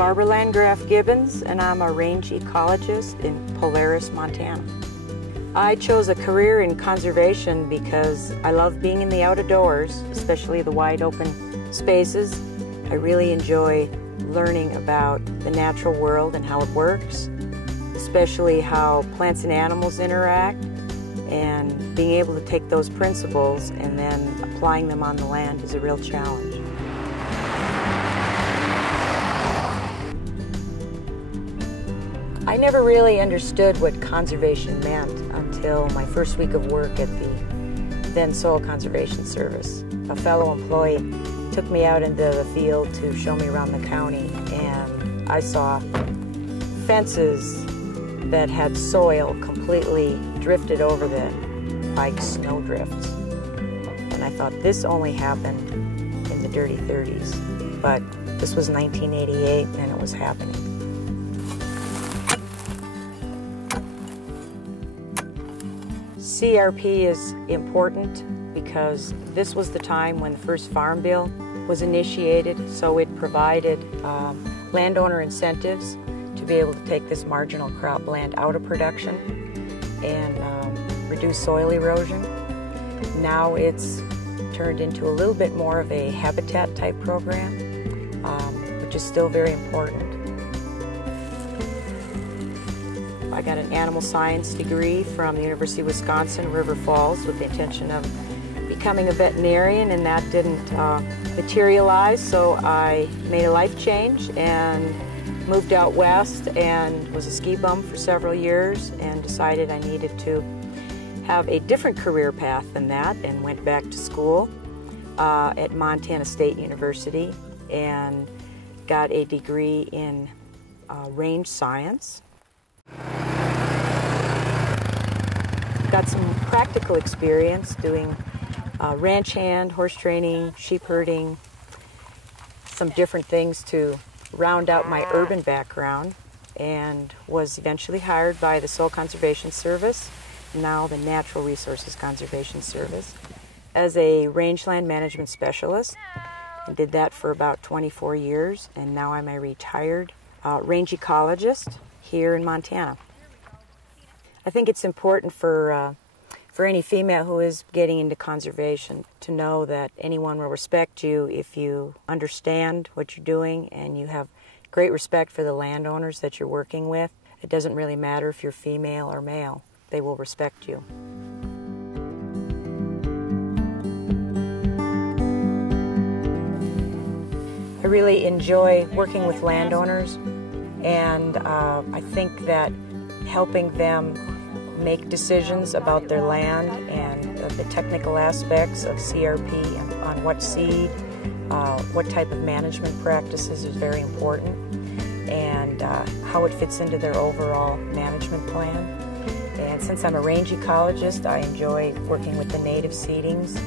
Barbara Landgraf Gibbons, and I'm a range ecologist in Polaris, Montana. I chose a career in conservation because I love being in the outdoors, especially the wide open spaces. I really enjoy learning about the natural world and how it works, especially how plants and animals interact, and being able to take those principles and then applying them on the land is a real challenge. I never really understood what conservation meant until my first week of work at the then Soil Conservation Service. A fellow employee took me out into the field to show me around the county, and I saw fences that had soil completely drifted over them like snow drifts. And I thought this only happened in the dirty 30s, but this was 1988 and it was happening. CRP is important because this was the time when the first Farm Bill was initiated, so it provided landowner incentives to be able to take this marginal crop land out of production and reduce soil erosion. Now it's turned into a little bit more of a habitat type program, which is still very important. I got an animal science degree from the University of Wisconsin, River Falls, with the intention of becoming a veterinarian, and that didn't materialize, so I made a life change and moved out west and was a ski bum for several years and decided I needed to have a different career path than that, and went back to school at Montana State University and got a degree in range science. Got some practical experience doing ranch hand, horse training, sheep herding, some different things to round out my urban background, and was eventually hired by the Soil Conservation Service, now the Natural Resources Conservation Service, as a rangeland management specialist, and did that for about 24 years, and now I'm a retired range ecologist here in Montana. I think it's important for any female who is getting into conservation to know that anyone will respect you if you understand what you're doing and you have great respect for the landowners that you're working with. It doesn't really matter if you're female or male. They will respect you. I really enjoy working with landowners, and I think that helping them make decisions about their land and the technical aspects of CRP and on what seed, what type of management practices is very important, and how it fits into their overall management plan. And since I'm a range ecologist, I enjoy working with the native seedings,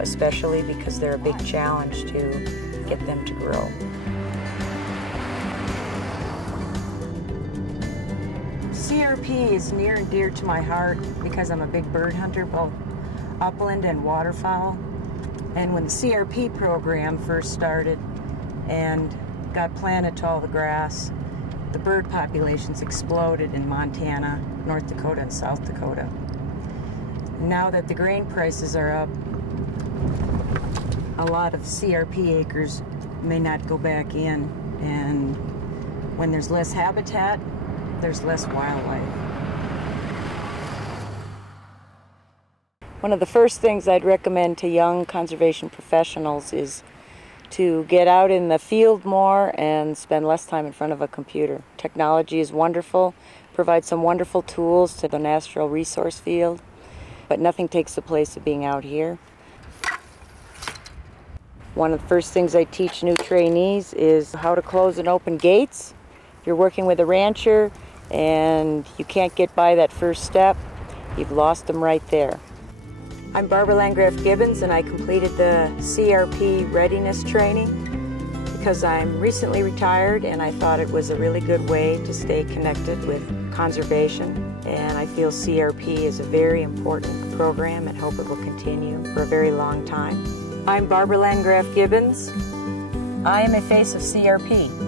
especially because they're a big challenge to get them to grow. CRP is near and dear to my heart because I'm a big bird hunter, both upland and waterfowl. And when the CRP program first started and got planted to all the grass, the bird populations exploded in Montana, North Dakota, and South Dakota. Now that the grain prices are up, a lot of CRP acres may not go back in, and when there's less habitat, there's less wildlife. One of the first things I'd recommend to young conservation professionals is to get out in the field more and spend less time in front of a computer. Technology is wonderful, provides some wonderful tools to the natural resource field, but nothing takes the place of being out here. One of the first things I teach new trainees is how to close and open gates. If you're working with a rancher and you can't get by that first step, you've lost them right there. I'm Barbara Landgraf Gibbons, and I completed the CRP Readiness training because I'm recently retired and I thought it was a really good way to stay connected with conservation, and I feel CRP is a very important program and hope it will continue for a very long time. I'm Barbara Landgraf Gibbons. I am a face of CRP.